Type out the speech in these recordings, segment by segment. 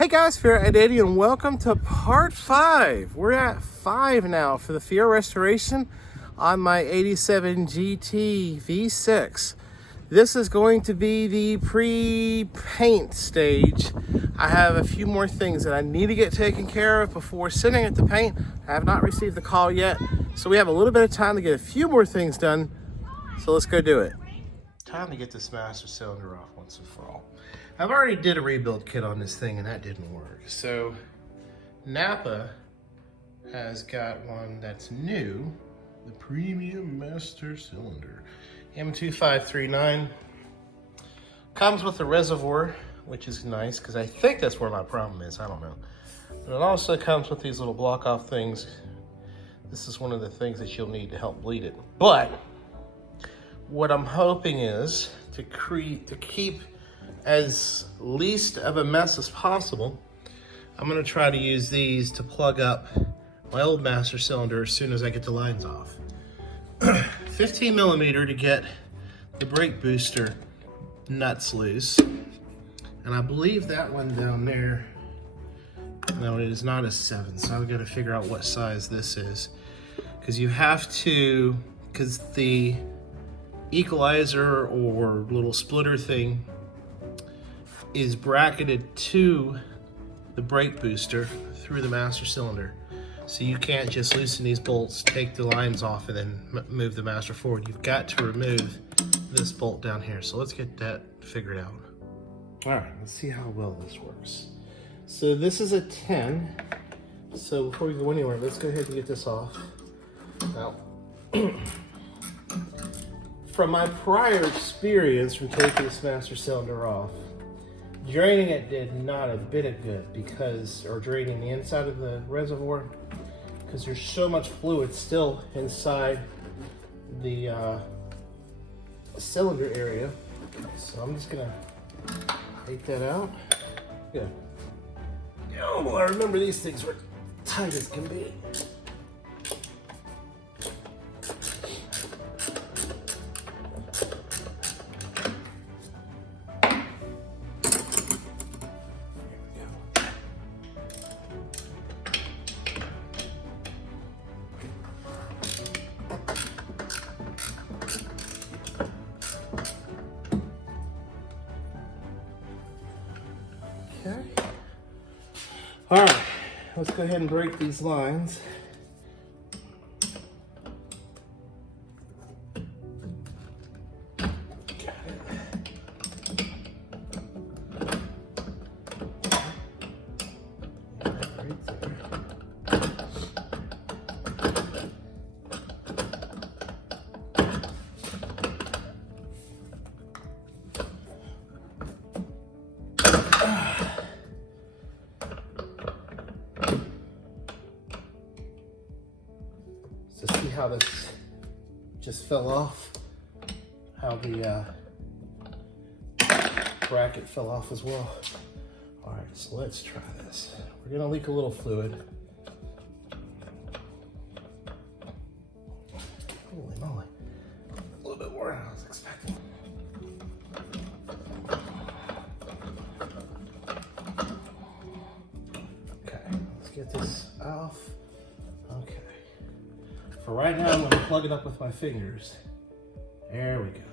Hey guys, Fiero GT and welcome to part 5. We're at 5 now for the Fiero restoration on my 87 GT V6. This is going to be the pre-paint stage. I have a few more things that I need to get taken care of before sending it to paint. I have not received the call yet, so we have a little bit of time to get a few more things done. So let's go do it. Time to get this master cylinder off once and for all. I've already did a rebuild kit on this thing and that didn't work. So Napa has got one that's new, the premium master cylinder. M2539. Comes with a reservoir, which is nice because I think that's where my problem is, I don't know. But it also comes with these little block off things. This is one of the things that you'll need to help bleed it. But what I'm hoping is to keep as least of a mess as possible. I'm gonna try to use these to plug up my old master cylinder as soon as I get the lines off. 15 millimeter to get the brake booster nuts loose. And I believe that one down there, no, it is not a 7, so I've got to figure out what size this is. Because you have to, because the equalizer or little splitter thing is bracketed to the brake booster through the master cylinder. So you can't just loosen these bolts, take the lines off, and then move the master forward. You've got to remove this bolt down here. So let's get that figured out. All right, let's see how well this works. So this is a 10. So before we go anywhere, let's go ahead and get this off. Now, from my prior experience from taking this master cylinder off, draining it did not a bit of good because, or draining the inside of the reservoir, because there's so much fluid still inside the cylinder area. So I'm just gonna take that out. Yeah. Oh boy, I remember these things were tight as can be. Okay. All right, let's go ahead and break these lines. Got it. Right there. So see how this just fell off? How the bracket fell off as well. All right, so let's try this. We're gonna leak a little fluid. Holy moly, a little bit more than I was expecting. Okay, let's get this off. Okay. For right now, I'm gonna plug it up with my fingers. There we go.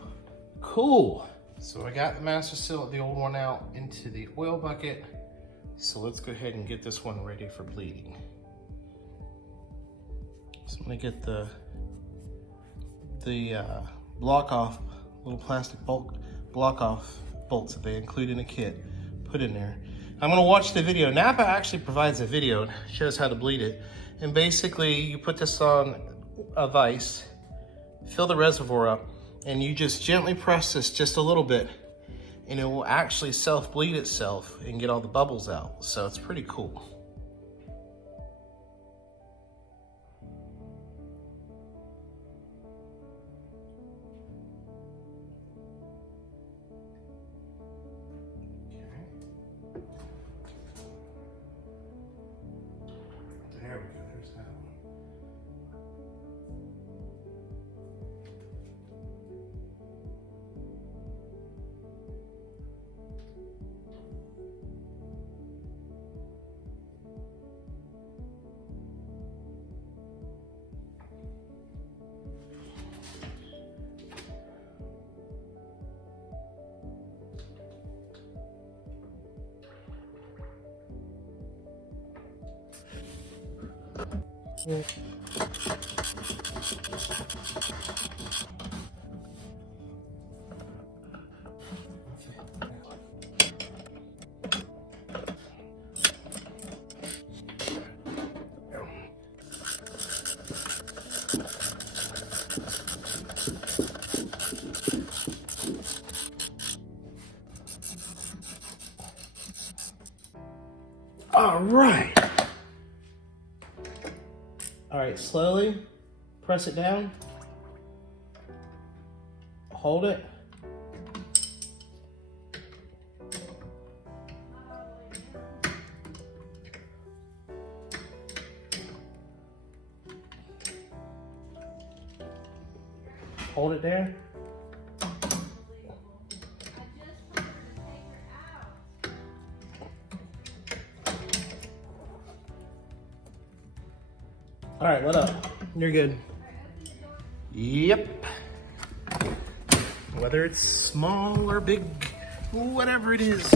Cool. So I got the master cylinder, the old one out, into the oil bucket. So let's go ahead and get this one ready for bleeding. So I'm gonna get the block off, little plastic block off bolts that they include in a kit, put in there. I'm gonna watch the video. Napa actually provides a video and shows how to bleed it. And basically you put this on a vise, fill the reservoir up, and you just gently press this just a little bit and it will actually self-bleed itself and get all the bubbles out. So it's pretty cool. There we go, there's that one. All right. All right, slowly press it down. Hold it. Hold it there. All right, what up? You're good. Yep. Whether it's small or big, whatever it is,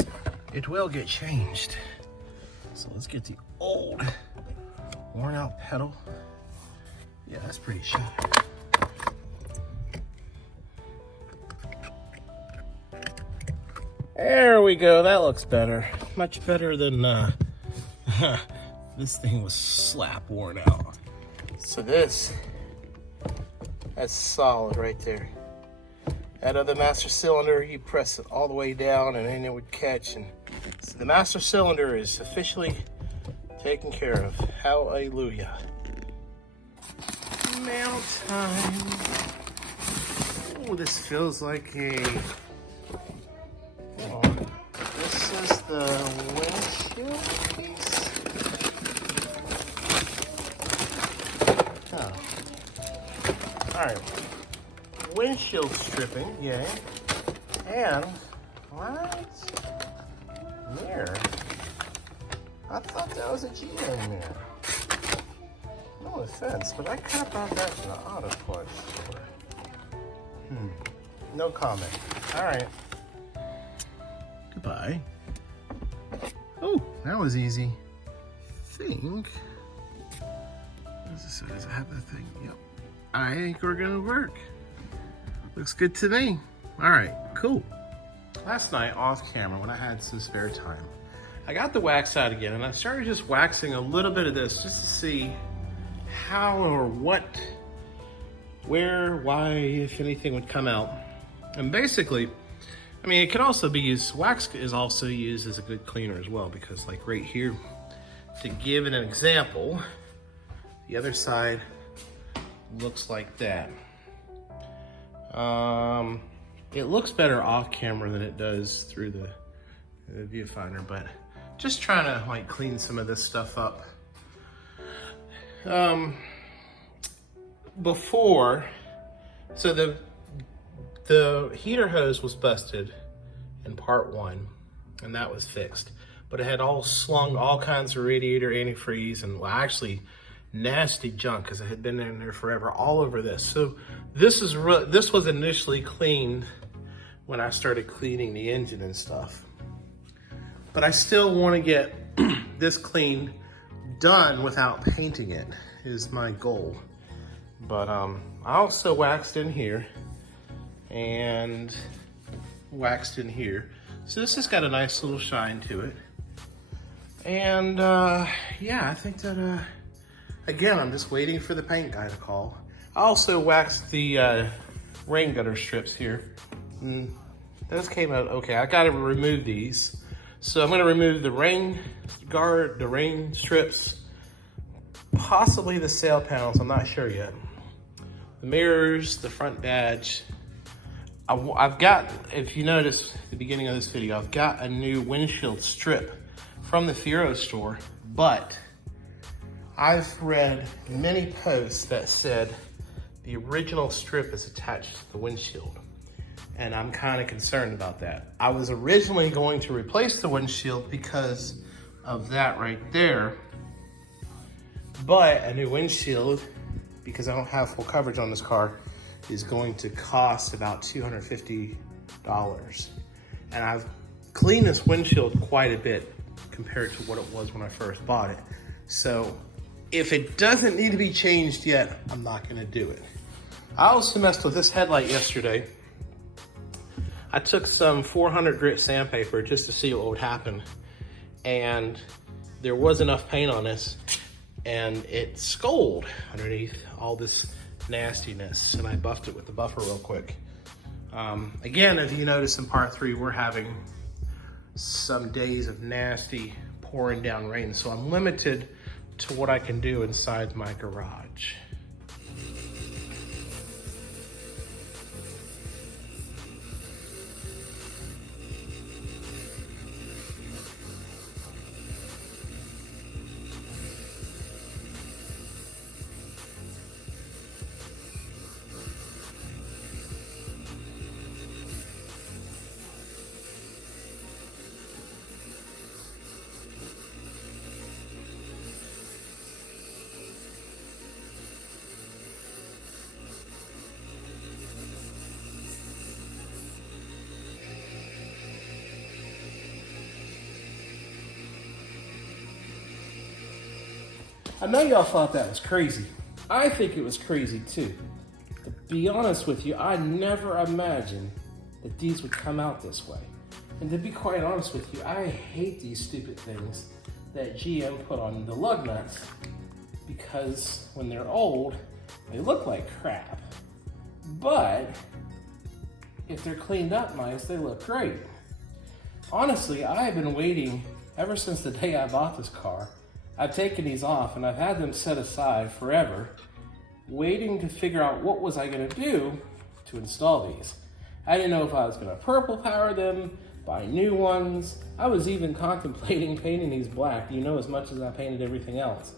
it will get changed. So let's get the old, worn out pedal. Yeah, that's pretty sharp. There we go, that looks better. Much better than this thing was slap worn out. So that's solid right there. That other master cylinder, you press it all the way down and then it would catch. And so the master cylinder is officially taken care of. Hallelujah. Mount time. Oh, this feels like a... Oh, this is the windshield piece. Oh. All right. Windshield stripping, yay. And what? Mirror? I thought that was a GM mirror. No offense, but I kind of bought that from the auto parts store. No comment. All right. Goodbye. Oh, that was easy. I think. Does it have that thing? Yep. I think we're gonna work. Looks good to me. All right, cool. Last night off camera when I had some spare time, I got the wax out again and I started just waxing a little bit of this just to see how or what, where, why, if anything would come out. And basically, I mean, it can also be used, wax is also used as a good cleaner as well, because like right here, to give it an example, the other side looks like that. It looks better off camera than it does through the viewfinder, but just trying to like clean some of this stuff up. Before, so the heater hose was busted in part 1, and that was fixed, but it had all kinds of radiator antifreeze and, well, actually nasty junk because it had been in there forever all over this. So this was initially cleaned when I started cleaning the engine and stuff, but I still want to get this clean done without painting it is my goal. But I also waxed in here and waxed in here, so this has got a nice little shine to it. And yeah, I think that again, I'm just waiting for the paint guy to call. I also waxed the rain gutter strips here. Those came out okay. I gotta remove these. So I'm gonna remove the rain guard, the rain strips, possibly the sail panels, I'm not sure yet. The mirrors, the front badge. I've got, if you notice at the beginning of this video, I've got a new windshield strip from the Fiero store, but I've read many posts that said the original strip is attached to the windshield, and I'm kind of concerned about that. I was originally going to replace the windshield because of that right there, but a new windshield, because I don't have full coverage on this car, is going to cost about $250. And I've cleaned this windshield quite a bit compared to what it was when I first bought it. So if it doesn't need to be changed yet, I'm not gonna do it. I also messed with this headlight yesterday. I took some 400 grit sandpaper just to see what would happen. And there was enough paint on this and it scolded underneath all this nastiness, and I buffed it with the buffer real quick. Again, if you notice in part 3, we're having some days of nasty pouring down rain, so I'm limited to what I can do inside my garage. I know y'all thought that was crazy. I think it was crazy too. To be honest with you, I never imagined that these would come out this way. And to be quite honest with you, I hate these stupid things that GM put on the lug nuts, because when they're old, they look like crap. But if they're cleaned up nice, they look great. Honestly, I have been waiting ever since the day I bought this car. I've taken these off and I've had them set aside forever, waiting to figure out what was I gonna do to install these. I didn't know if I was gonna purple power them, buy new ones. I was even contemplating painting these black, you know, as much as I painted everything else.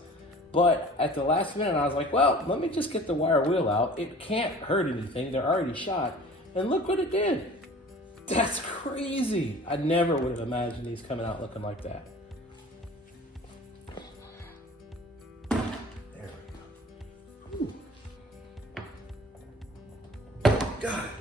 But at the last minute, I was like, well, let me just get the wire wheel out. It can't hurt anything, they're already shot. And look what it did. That's crazy. I never would have imagined these coming out looking like that. Got it.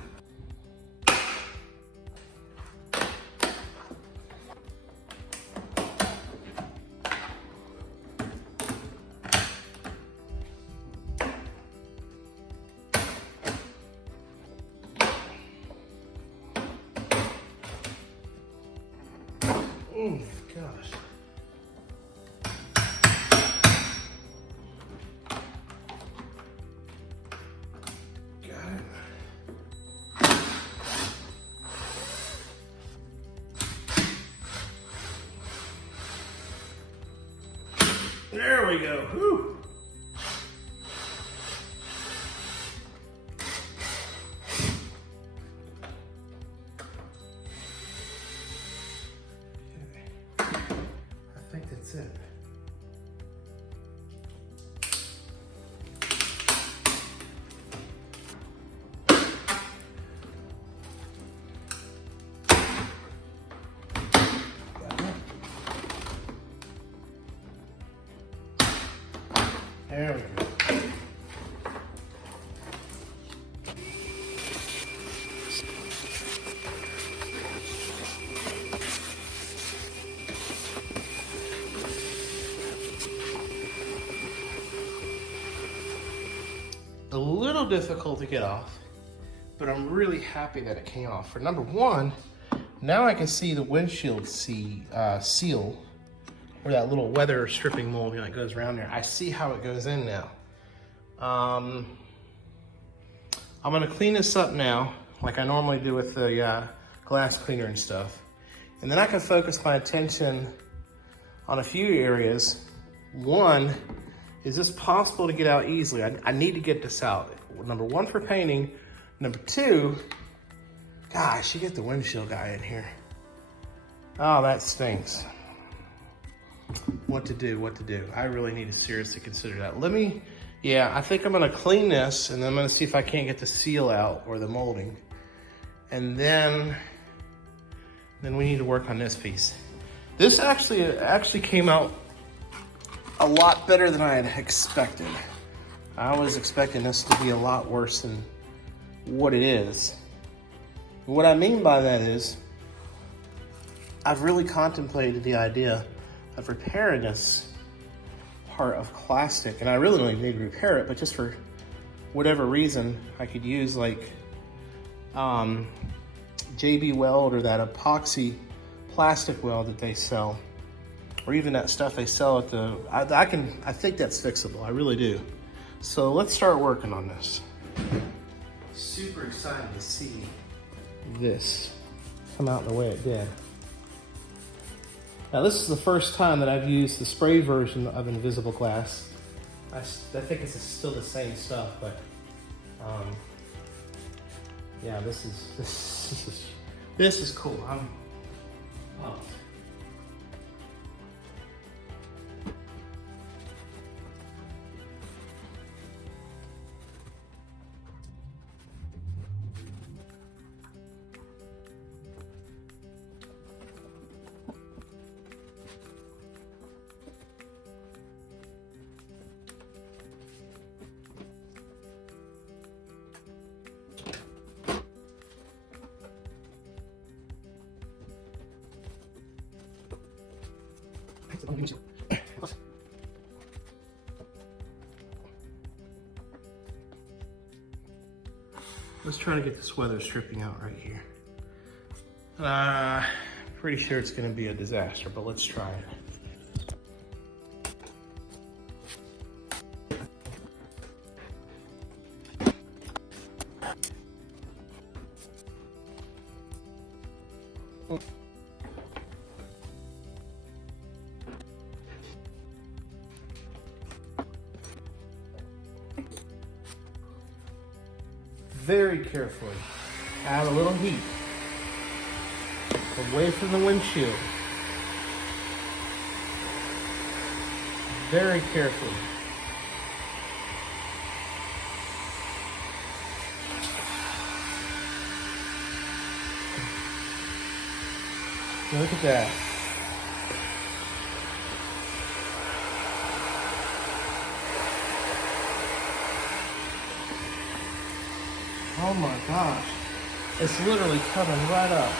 Oh gosh. There we go. Whew. Okay. I think that's it. There we go. A little difficult to get off, but I'm really happy that it came off. For number one, now I can see the windshield seal, where that little weather stripping mold that goes around there. I see how it goes in now. I'm gonna clean this up now, like I normally do with the glass cleaner and stuff. And then I can focus my attention on a few areas. One, is this possible to get out easily? I need to get this out. Number one, for painting. Number two, gosh, you get the windshield guy in here. Oh, that stinks. What to do, what to do. I really need to seriously consider that. I think I'm gonna clean this, and then I'm gonna see if I can't get the seal out or the molding. And then we need to work on this piece. This actually came out a lot better than I had expected. I was expecting this to be a lot worse than what it is. What I mean by that is, I've really contemplated the idea of repairing this part of plastic, and I really don't even need to repair it, but just for whatever reason, I could use like JB Weld or that epoxy plastic weld that they sell, or even that stuff they sell at the, I think that's fixable, I really do. So let's start working on this. Super excited to see this come out the way it did. Now this is the first time that I've used the spray version of Invisible Glass. I think it's still the same stuff, but yeah, this is cool. I'm pumped. Let's try to get this weather stripping out right here. Pretty sure it's gonna be a disaster, but let's try it. Very carefully, add a little heat away from the windshield. Very carefully. Look at that. Oh my gosh, it's literally coming right up.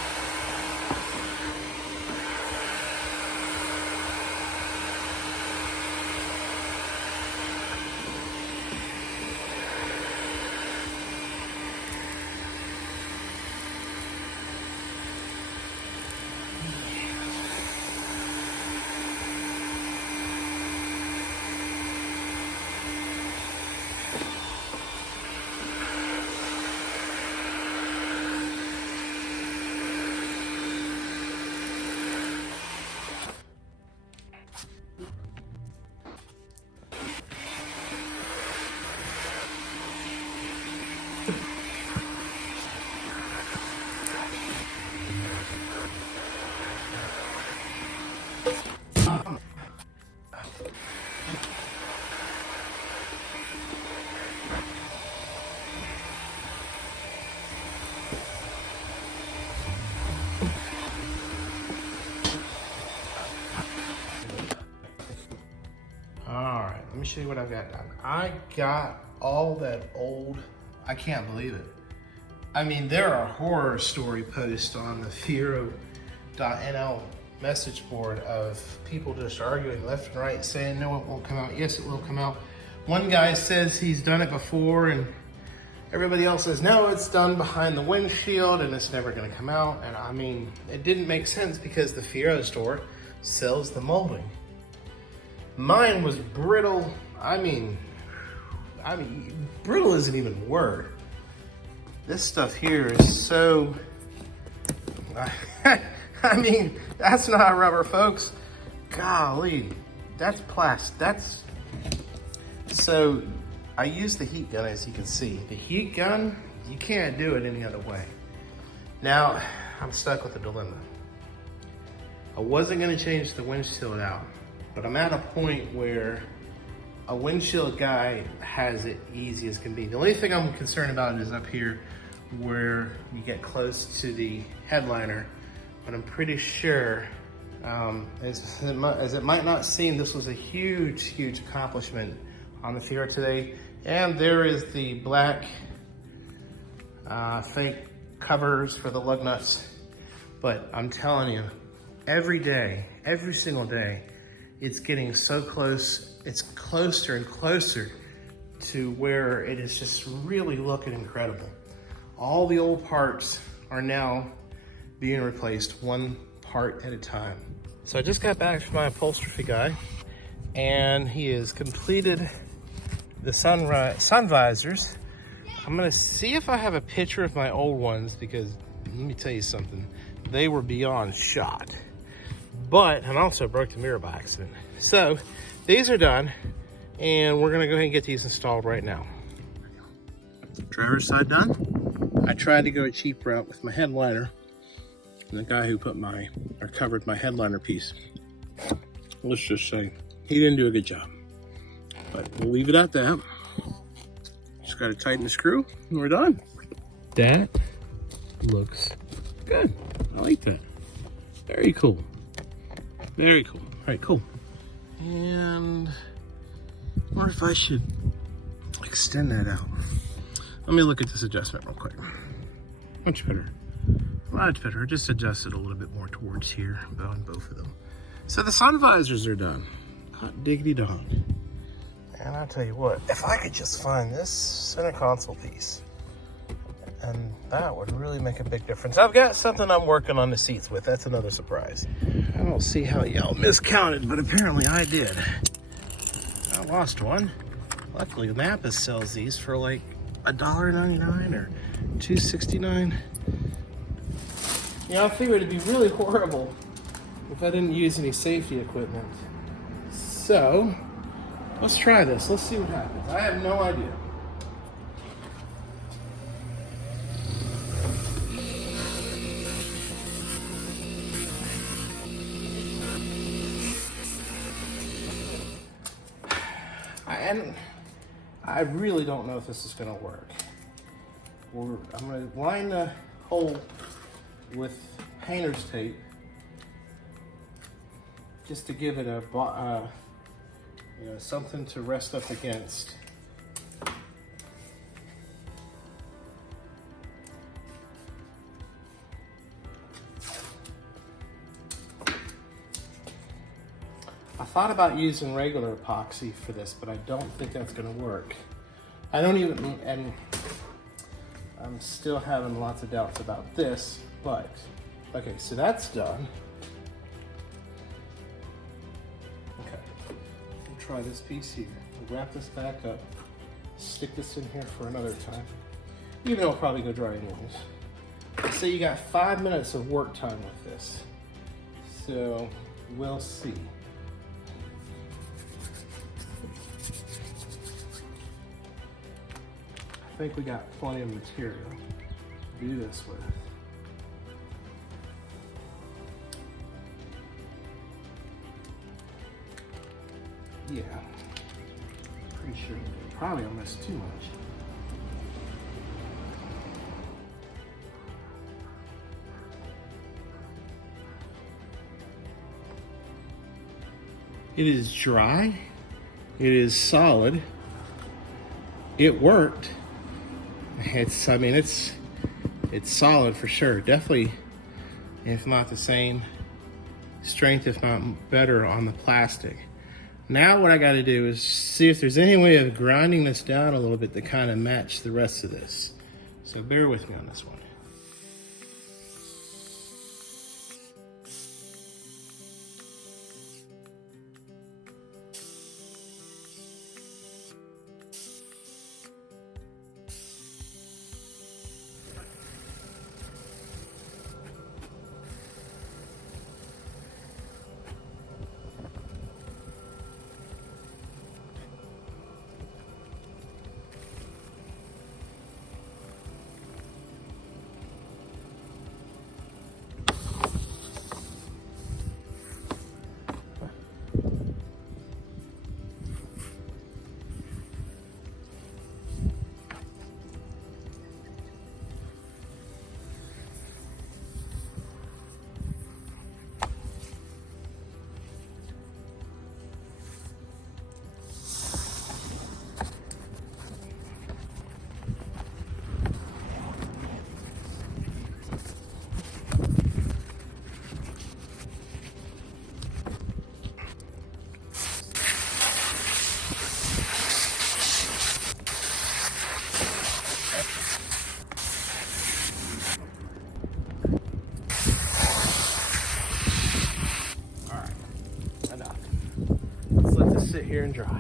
Let me show you what I've got done. I got all that old, I can't believe it. I mean, there are horror story posts on the Fiero.nl message board of people just arguing left and right, saying, no, it won't come out. Yes, it will come out. One guy says he's done it before, and everybody else says, no, it's done behind the windshield and it's never gonna come out. And I mean, it didn't make sense because the Fiero store sells the molding. Mine was brittle. I mean, brittle isn't even a word. This stuff here is so, I mean, that's not rubber, folks. Golly, that's plastic. So I used the heat gun, as you can see. The heat gun, you can't do it any other way. Now, I'm stuck with a dilemma. I wasn't gonna change the windshield out, but I'm at a point where a windshield guy has it easy as can be. The only thing I'm concerned about is up here where you get close to the headliner, but I'm pretty sure, as it might not seem, this was a huge, huge accomplishment on the Fiero today. And there is the black fake covers for the lug nuts. But I'm telling you, every day, every single day, it's getting so close. It's closer and closer to where it is just really looking incredible. All the old parts are now being replaced one part at a time. So I just got back from my upholstery guy, and he has completed the sun visors. I'm gonna see if I have a picture of my old ones, because let me tell you something, they were beyond shot. But, and also broke the mirror by accident. So these are done, and we're gonna go ahead and get these installed right now. Driver's side done. I tried to go a cheap route with my headliner, and the guy who covered my headliner piece, let's just say, he didn't do a good job. But we'll leave it at that. Just gotta tighten the screw, and we're done. That looks good. I like that. Very cool. Very cool. All right, cool. And I wonder if I should extend that out. Let me look at this adjustment real quick. Much better. Much better. Just adjust it a little bit more towards here on both of them. So the sun visors are done. Hot diggity dog. And I'll tell you what, if I could just find this center console piece, and that would really make a big difference. I've got something I'm working on the seats with. That's another surprise. I don't see how y'all miscounted, but apparently I did. I lost one. Luckily, Napa sells these for like $1.99 or $2.69. Yeah, I figured it'd be really horrible if I didn't use any safety equipment. So, let's try this. Let's see what happens. I have no idea. And I really don't know if this is going to work. I'm going to line the hole with painter's tape just to give it a something to rest up against. I thought about using regular epoxy for this, but I don't think that's going to work. And I'm still having lots of doubts about this, but okay, so that's done. Okay, we'll try this piece here. We'll wrap this back up, stick this in here for another time, even though it'll probably go dry anyways. So you got 5 minutes of work time with this, so we'll see. I think we got plenty of material to do this with. Yeah, pretty sure probably almost too much. It is dry, it is solid, it worked. It's solid for sure. Definitely, if not the same strength, if not better on the plastic. Now what I got to do is see if there's any way of grinding this down a little bit to kind of match the rest of this. So bear with me on this one. sit here and dry.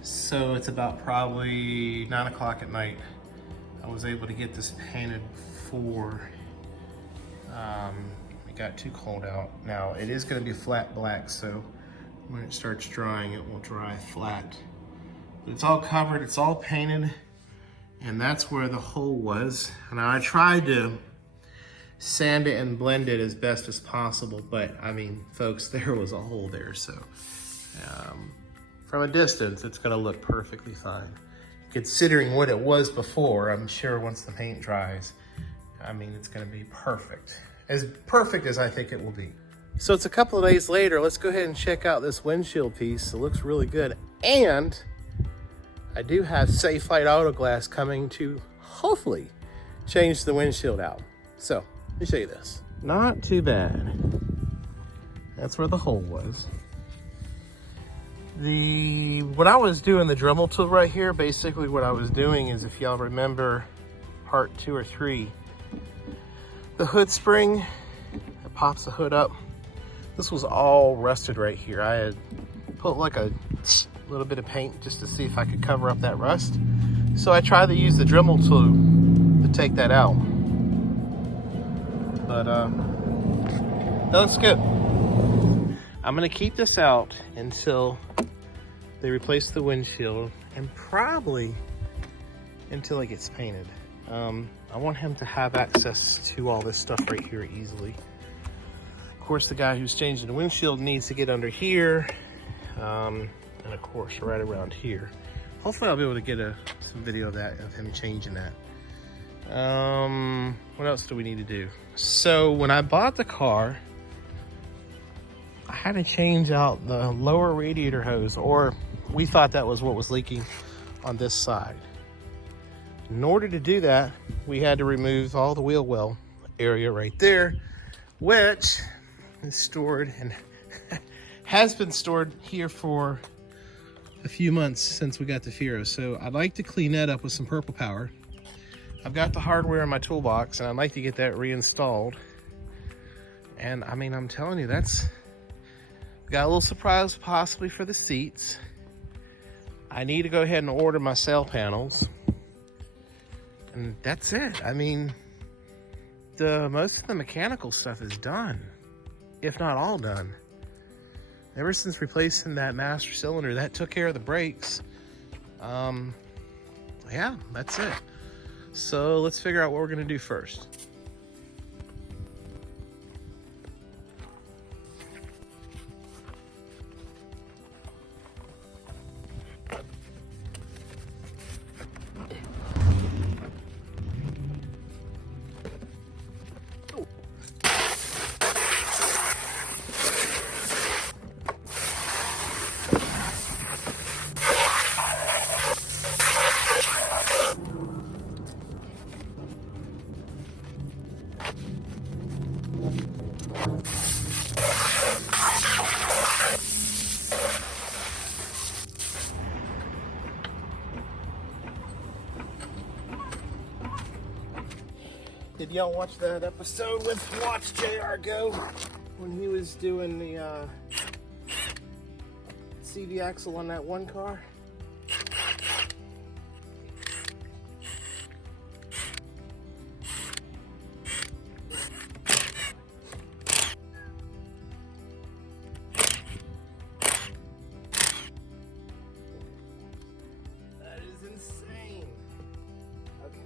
So it's about probably 9 o'clock at night. I was able to get this painted before it got too cold out. Now it is going to be flat black, so when it starts drying, it will dry flat. But it's all covered, it's all painted, and that's where the hole was. Now I tried to sand it and blend it as best as possible, but I mean, folks, there was a hole there, so from a distance, it's gonna look perfectly fine. Considering what it was before, I'm sure once the paint dries, I mean, it's gonna be perfect. As perfect as I think it will be. So it's a couple of days later. Let's go ahead and check out this windshield piece. It looks really good. And I do have Safe-Lite Auto Glass coming to hopefully change the windshield out. So let me show you this. Not too bad. That's where the hole was. When I was doing the Dremel tool right here, basically what I was doing is, if y'all remember part 2 or 3, the hood spring that pops the hood up, this was all rusted right here. I had put like a little bit of paint just to see if I could cover up that rust. So I tried to use the Dremel tool to take that out. But that looks good. I'm gonna keep this out until they replace the windshield, and probably until it gets painted. I want him to have access to all this stuff right here easily. Of course, the guy who's changing the windshield needs to get under here, and of course right around here. Hopefully I'll be able to get some video of that, of him changing that. What else do we need to do? So when I bought the car, I had to change out the lower radiator hose, or we thought that was what was leaking on this side. In order to do that, we had to remove all the wheel well area right there, which is stored and has been stored here for a few months since we got the Fiero. So I'd like to clean that up with some Purple Power. I've got the hardware in my toolbox, and I'd like to get that reinstalled. And I mean, I'm telling you, got a little surprise possibly for the seats. I need to go ahead and order my sail panels. And that's it. I mean, most of the mechanical stuff is done, if not all done. Ever since replacing that master cylinder, that took care of the brakes. Yeah, that's it. So let's figure out what we're gonna do first. Did y'all watch that episode with Watch JR Go when he was doing the CV axle on that one car? That is insane. Okay.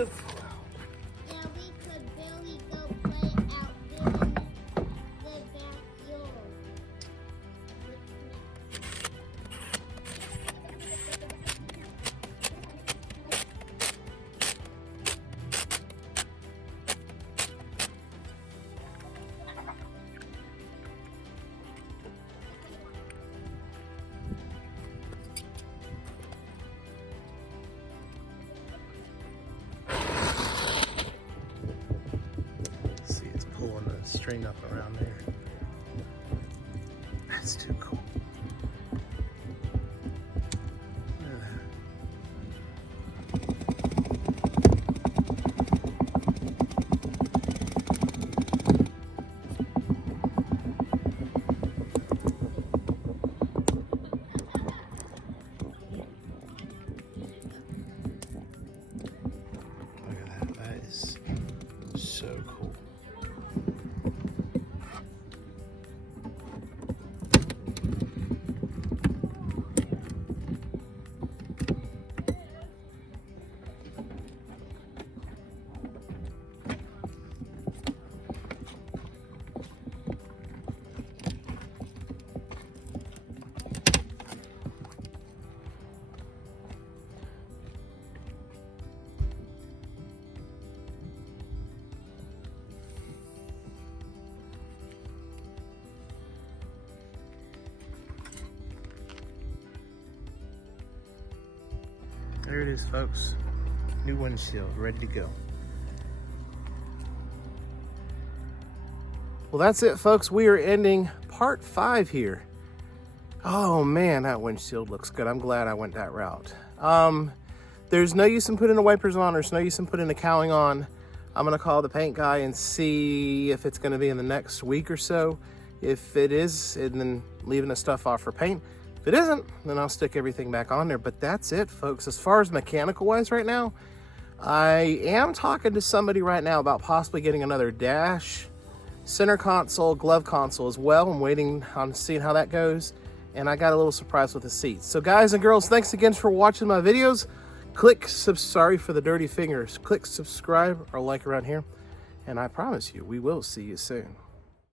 beautiful. Yeah, we could barely go play out there in the backyard. See, it's pulling the string up around there. That's too cool. Look at that. Look at that. That is so cool. There it is, folks. New windshield, ready to go. Well, that's it, folks. We are ending part 5 here. Oh man, that windshield looks good. I'm glad I went that route. There's no use in putting the wipers on. There's no use in putting the cowling on. I'm gonna call the paint guy and see if it's gonna be in the next week or so. If it is, and then leaving the stuff off for paint. If it isn't, then I'll stick everything back on there. But that's it, folks. As far as mechanical wise right now, I am talking to somebody right now about possibly getting another dash, center console, glove console as well. I'm waiting on seeing how that goes. And I got a little surprise with the seats. So guys and girls, thanks again for watching my videos. Sorry for the dirty fingers. Click subscribe or like around here. And I promise you, we will see you soon.